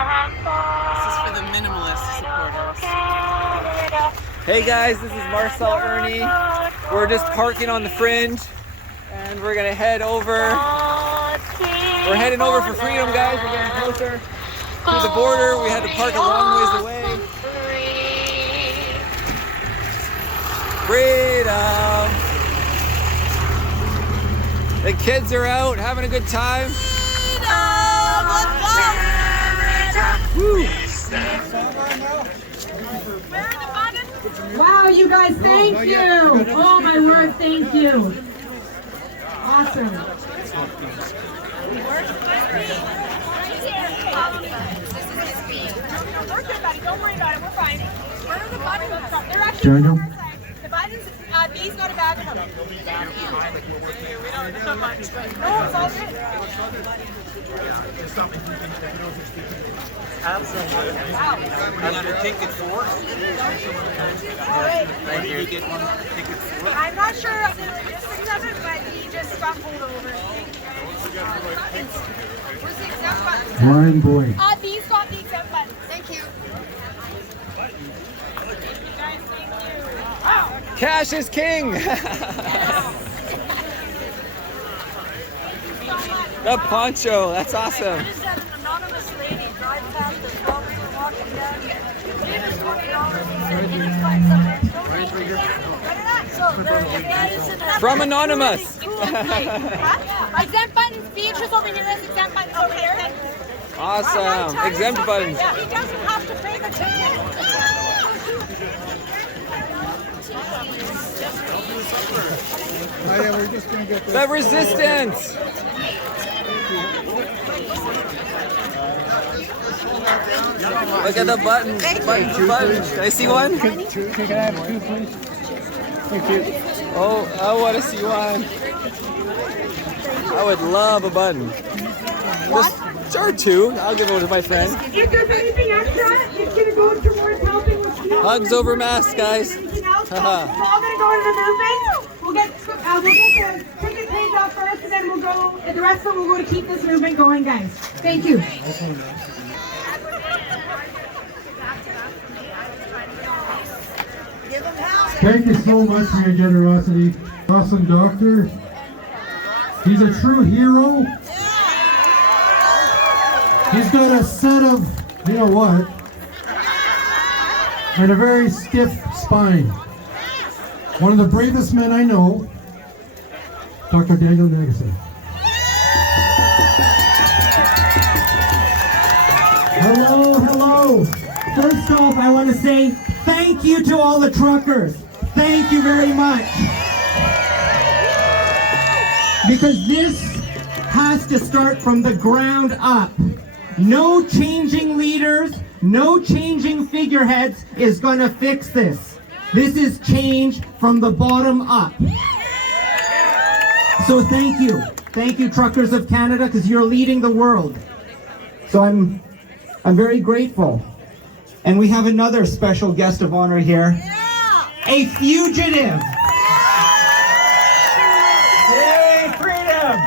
This is for the minimalist supporters. Hey guys, this is Marcel Irnie. We're just parking on the Fringe and we're gonna head over. We're heading over for freedom, guys. We're getting closer to the border. We had to park a long ways away. Freedom! The kids are out having a good time. Woo. Wow, you guys, thank you. Oh my word, thank you. Awesome. Don't worry about it, we're fine. Where are the buttons from? They're actually from our side. The buttons, B's got a bag of them. No, it's all good. Absolutely. I'm going to take it for. Thank you. I'm not sure of the logistics of it, but he just got pulled over. Where's the exempt buttons? Ryan Boyd. These got the exempt buttons. Thank you. Guys, thank you. Wow. Cash is king! The poncho, that's awesome. Just that anonymous lady drive past us while we were walking down here. Gave us $20 and said, "Can you find somewhere?" From Anonymous. Exempt buttons. Beatrice over here. There's exempt buttons over here. Awesome. Exempt buttons. He doesn't have to pay the ticket. The resistance. Look at the buttons. Buttons. Can I see one? Can I have two, please? Thank you. Oh, I want to see one. I would love a button. Just, sure, two. I'll give it to my friend. If there's anything extra, it's going to go towards helping with fuel. Hugs over masks, guys. Anything else? It's all going to go into the movement. We'll get the ticket page off first, and then we'll go, and the rest of it will go to keep this movement going, guys. Thank you. Thank you so much for your generosity. Awesome doctor. He's a true hero. He's got a set of, you know what, and a very stiff spine. One of the bravest men I know, Dr. Daniel Nagasan. Hello, hello. First off, I want to say thank you to all the truckers. Thank you very much. Because this has to start from the ground up. No changing leaders, no changing figureheads is going to fix this. This is change from the bottom up. So thank you. Thank you, Truckers of Canada, because you're leading the world. So I'm very grateful. And we have another special guest of honor here. A fugitive. Yay, freedom!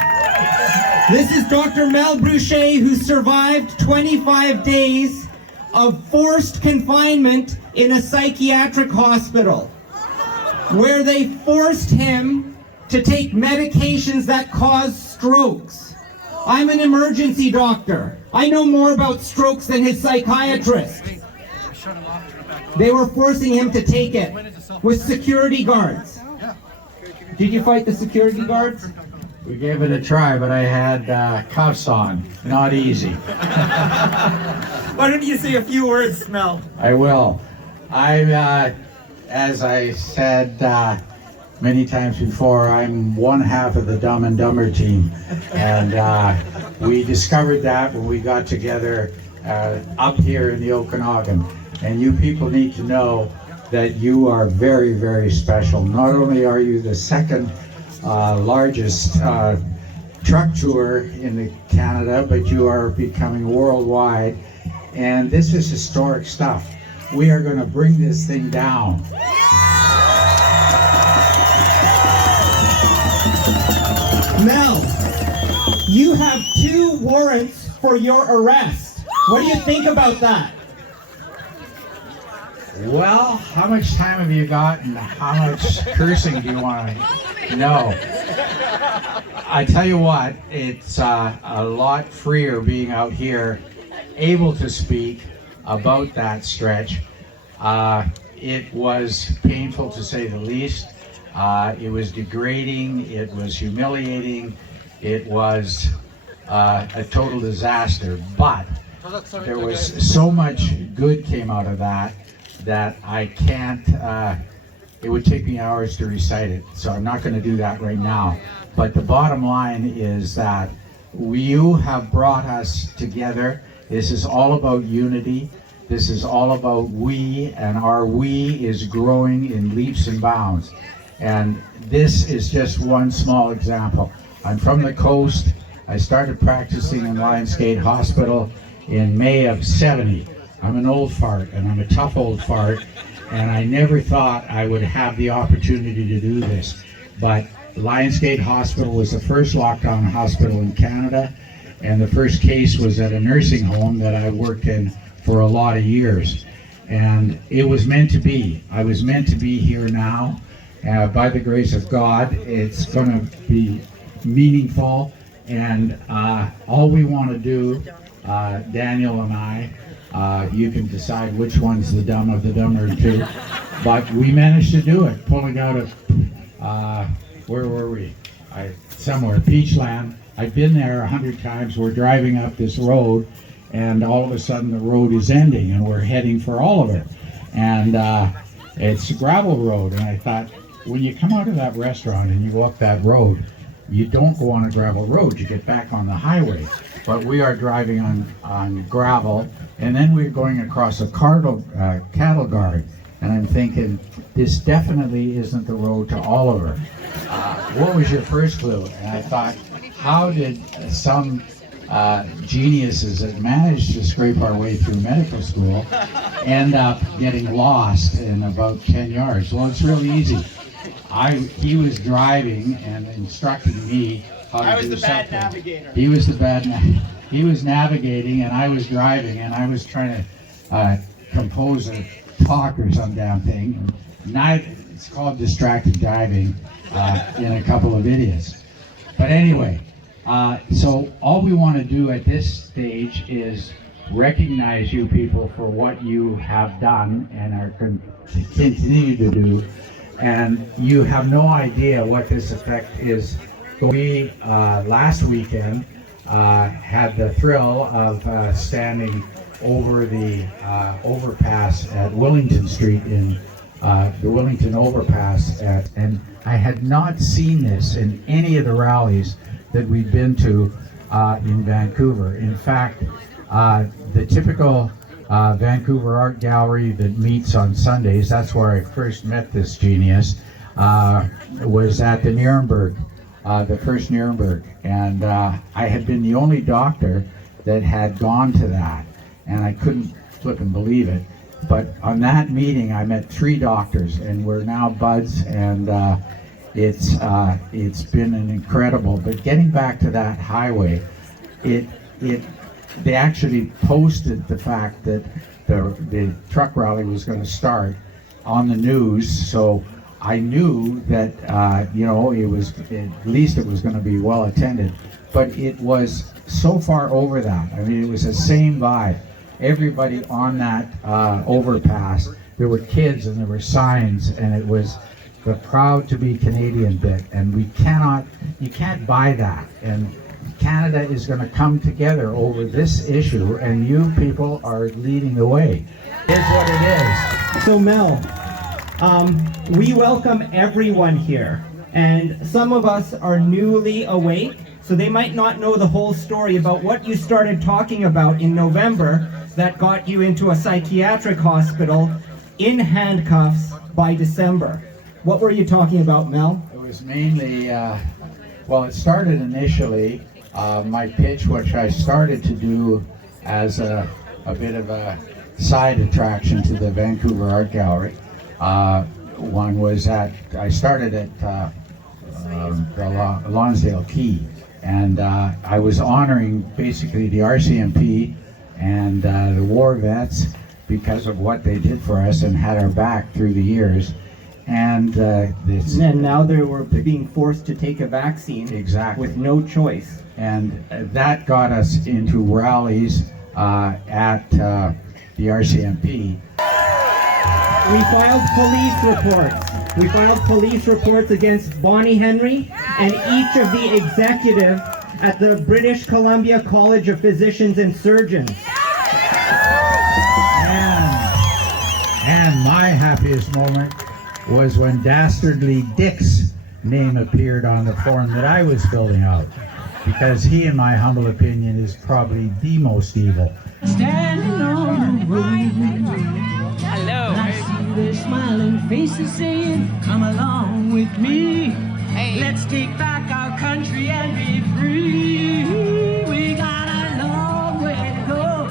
This is Dr. Mel Bruchet, who survived 25 days of forced confinement in a psychiatric hospital, where they forced him to take medications that cause strokes. I'm an emergency doctor. I know more about strokes than his psychiatrist. They were forcing him to take it with security guards. Did you fight the security guards? We gave it a try, but I had cuffs on. Not easy. Why don't you say a few words, Mel? I will. As I said many times before, I'm one half of the Dumb and Dumber team. And we discovered that when we got together up here in the Okanagan. And you people need to know that you are very, very special. Not only are you the second largest truck tour in Canada, but you are becoming worldwide. And this is historic stuff. We are going to bring this thing down. Mel, you have 2 warrants for your arrest. What do you think about that? Well, how much time have you got and how much cursing do you want to know? I tell you what, it's a lot freer being out here, able to speak about that stretch. It was painful to say the least. It was degrading, it was humiliating, it was a total disaster. But there was so much good came out of that I can't, it would take me hours to recite it. So I'm not going to do that right now. But the bottom line is that you have brought us together. This is all about unity. This is all about we, and our we is growing in leaps and bounds. And this is just one small example. I'm from the coast. I started practicing in Lionsgate Hospital in May of '70. I'm an old fart, and I'm a tough old fart, and I never thought I would have the opportunity to do this. But Lionsgate Hospital was the first lockdown hospital in Canada, and the first case was at a nursing home that I worked in for a lot of years. And it was meant to be. I was meant to be here now. By the grace of God, it's going to be meaningful, and all we want to do, Daniel and I, you can decide which one's the dumb of the dumber two, but we managed to do it, pulling out of, where were we? Somewhere, Peachland. I've been there 100 times. We're driving up this road, and all of a sudden the road is ending, and we're heading for Oliver. And it's a gravel road, and I thought, when you come out of that restaurant and you go up that road, you don't go on a gravel road, you get back on the highway. But we are driving on gravel, and then we're going across a cattle guard, and I'm thinking, this definitely isn't the road to Oliver. What was your first clue? And I thought, how did some geniuses that managed to scrape our way through medical school end up getting lost in about 10 yards? Well, it's really easy. He was driving and instructing me how to do something. Navigator. He was the bad navigator. He was navigating and I was driving, and I was trying to compose a talk or some damn thing. It's called distracted driving in a couple of idiots. But anyway, so all we want to do at this stage is recognize you people for what you have done and are continue to do. And you have no idea what this effect is. We, last weekend, had the thrill of standing over the overpass at Willington Street in the Willington overpass, and I had not seen this in any of the rallies that we'd been to in Vancouver. In fact, the typical Vancouver Art Gallery that meets on Sundays, that's where I first met this genius, was at the Nuremberg, the first Nuremberg. And I had been the only doctor that had gone to that, and I couldn't flip and believe it. But on that meeting, I met 3 doctors, and we're now buds, and it's been an incredible. But getting back to that highway, they actually posted the fact that the truck rally was going to start on the news, so I knew that it was, at least it was going to be well attended. But it was so far over that. I mean, it was the same vibe. Everybody on that overpass, there were kids and there were signs, and it was the proud to be Canadian bit, and you can't buy that. And Canada is going to come together over this issue, and you people are leading the way. Here's what it is. So Mel, we welcome everyone here, and some of us are newly awake, so they might not know the whole story about what you started talking about in November that got you into a psychiatric hospital in handcuffs by December. What were you talking about, Mel? It was mainly, well, it started initially, my pitch, which I started to do as a bit of a side attraction to the Vancouver Art Gallery. One was I started at the Lonsdale Quay, and I was honoring basically the RCMP and the war vets because of what they did for us and had our back through the years. And And now they were being forced to take a vaccine. Exactly. With no choice. And that got us into rallies at the RCMP. We filed police reports. We filed police reports against Bonnie Henry and each of the executives at the British Columbia College of Physicians and Surgeons. And my happiest moment was when Dastardly Dick's name appeared on the form that I was filling out, because he, in my humble opinion, is probably the most evil. Standing on the road, Hello. I see their smiling faces saying, come along with me. Hey. Let's take back our country and be free. We got a long way to go,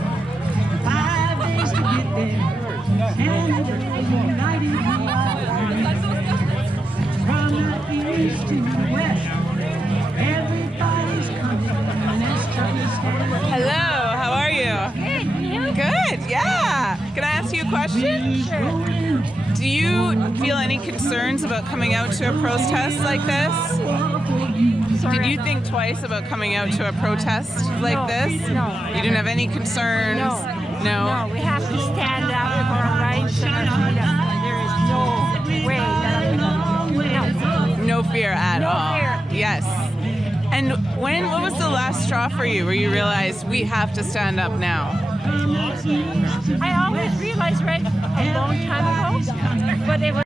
5 days to get there. Canada united we are. From the east to the west, everybody's coming. Let's try to stand up. Hello, how are you? Good, yeah. Can I ask you a question? Sure. Do you feel any concerns about coming out to a protest like this? Did you think twice about coming out to a protest like this? No. You didn't have any concerns? No, we have to stand up for our rights and our freedom. There is no way that I'm going to. No fear at No all. fear. Yes. And what was the last straw for you where you realized we have to stand up now? I always realized right a long time ago, but it was